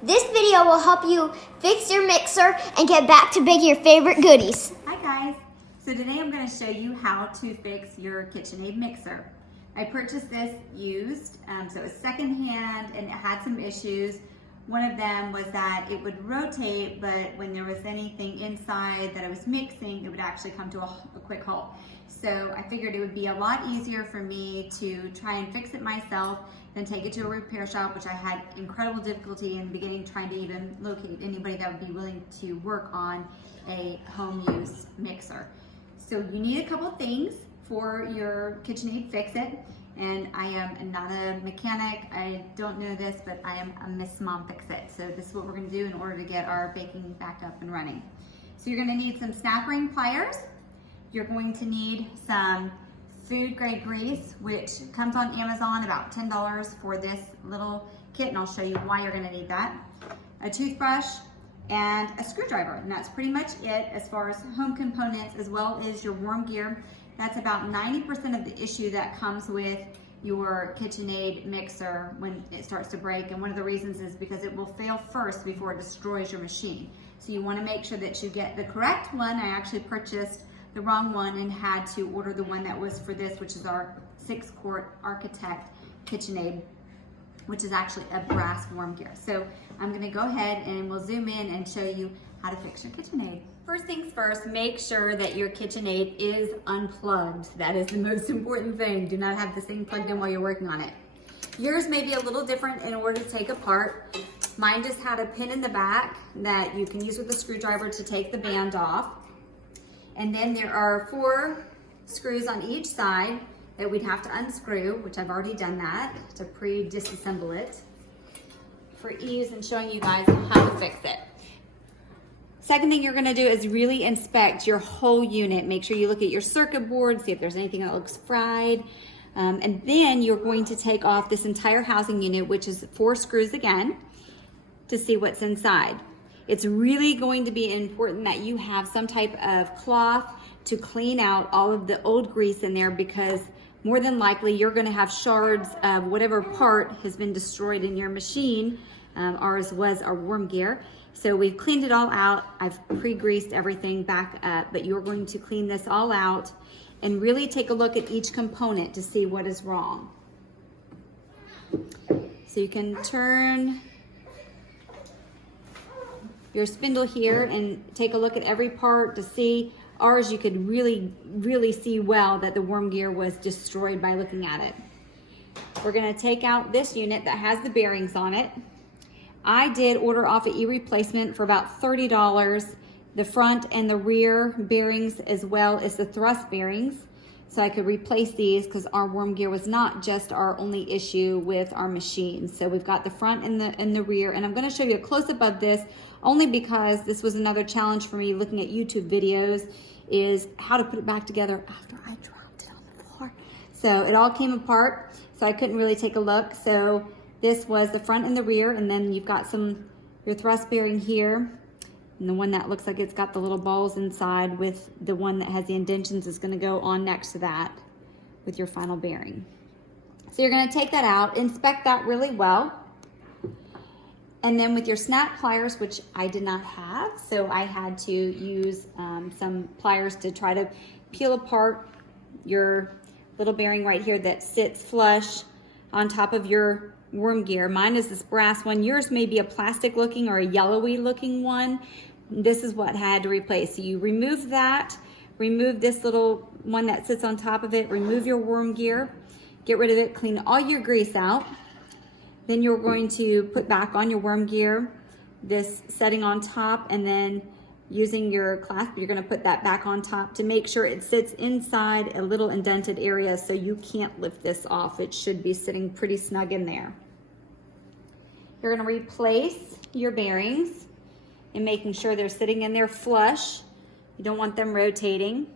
This video will help you fix your mixer and get back to baking your favorite goodies. Hi guys, so today I'm going to show you how to fix your KitchenAid mixer. I purchased this used, so it was secondhand and it had some issues. One of them was that it would rotate, but when there was anything inside that I was mixing, it would actually come to a quick halt. So I figured it would be a lot easier for me to try and fix it myself than take it to a repair shop, which I had incredible difficulty in the beginning trying to even locate anybody that would be willing to work on a home use mixer. So you need a couple things for your KitchenAid Fix-It. And I am not a mechanic, I don't know this, but I am a Miss Mom Fix-It. So this is what we're gonna do in order to get our baking back up and running. So you're gonna need some snap ring pliers. You're going to need some food grade grease, which comes on Amazon, about $10 for this little kit, and I'll show you why you're gonna need that. A toothbrush and a screwdriver, and that's pretty much it as far as home components, as well as your warm gear. That's about 90% of the issue that comes with your KitchenAid mixer when it starts to break. And one of the reasons is because it will fail first before it destroys your machine. So you want to make sure that you get the correct one. I actually purchased the wrong one and had to order the one that was for this, which is our 6-quart Architect KitchenAid, which is actually a brass warm gear. So I'm going to go ahead and we'll zoom in and show you how to fix your KitchenAid. First things first, make sure that your KitchenAid is unplugged. That is the most important thing. Do not have this thing plugged in while you're working on it. Yours may be a little different in order to take apart. Mine just had a pin in the back that you can use with a screwdriver to take the band off. And then there are 4 screws on each side that we'd have to unscrew, which I've already done that to pre-disassemble it for ease and showing you guys how to fix it. Second thing you're gonna do is really inspect your whole unit. Make sure you look at your circuit board, see if there's anything that looks fried. And then you're going to take off this entire housing unit, which is 4 screws again, to see what's inside. It's really going to be important that you have some type of cloth to clean out all of the old grease in there, because more than likely you're gonna have shards of whatever part has been destroyed in your machine. Ours was our warm gear. So we've cleaned it all out. I've pre-greased everything back up, but you're going to clean this all out and really take a look at each component to see what is wrong. So you can turn your spindle here and take a look at every part to see. Ours, you could really see well that the warm gear was destroyed by looking at it. We're gonna take out this unit that has the bearings on it. I did order off an e-replacement for about $30, the front and the rear bearings as well as the thrust bearings. So I could replace these because our warm gear was not just our only issue with our machine. So we've got the front and the rear, and I'm gonna show you a close-up of this only because this was another challenge for me looking at YouTube videos, is how to put it back together after I dropped it on the floor. So it all came apart, so I couldn't really take a look. So this was the front and the rear, and then you've got your thrust bearing here, and the one that looks like it's got the little balls inside with the one that has the indentions is gonna go on next to that with your final bearing. So you're gonna take that out, inspect that really well, and then with your snap pliers, which I did not have, so I had to use some pliers to try to peel apart your little bearing right here that sits flush on top of your warm gear. Mine is this brass one. Yours may be a plastic looking or a yellowy looking one. This is what I had to replace. So you remove that, remove this little one that sits on top of it, remove your warm gear, get rid of it, clean all your grease out. Then you're going to put back on your warm gear, this setting on top, and then using your clasp, you're gonna put that back on top to make sure it sits inside a little indented area so you can't lift this off. It should be sitting pretty snug in there. You're gonna replace your bearings and making sure they're sitting in there flush. You don't want them rotating.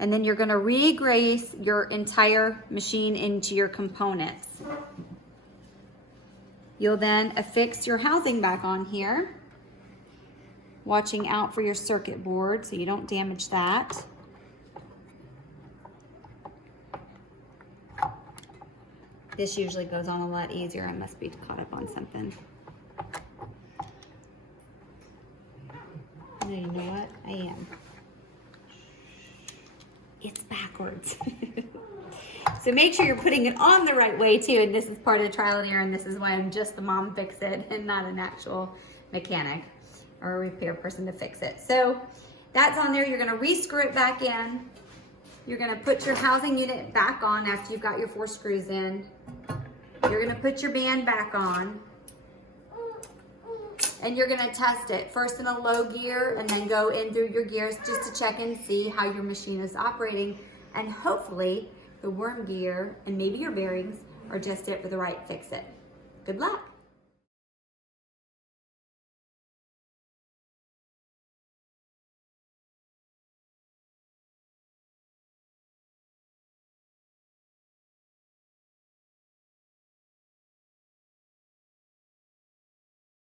And then you're gonna re-grease your entire machine into your components. You'll then affix your housing back on here, watching out for your circuit board so you don't damage that. This usually goes on a lot easier. I must be caught up on something. No, you know what? I am. It's backwards. So make sure you're putting it on the right way too, and this is part of the trial and error, and this is why I'm just the mom fix it and not an actual mechanic or a repair person to fix it. So that's on there. You're gonna re-screw it back in. You're gonna put your housing unit back on after you've got your 4 screws in. You're gonna put your band back on. And you're gonna test it first in a low gear and then go in through your gears just to check and see how your machine is operating. And hopefully the worm gear and maybe your bearings are just it for the right fix it. Good luck.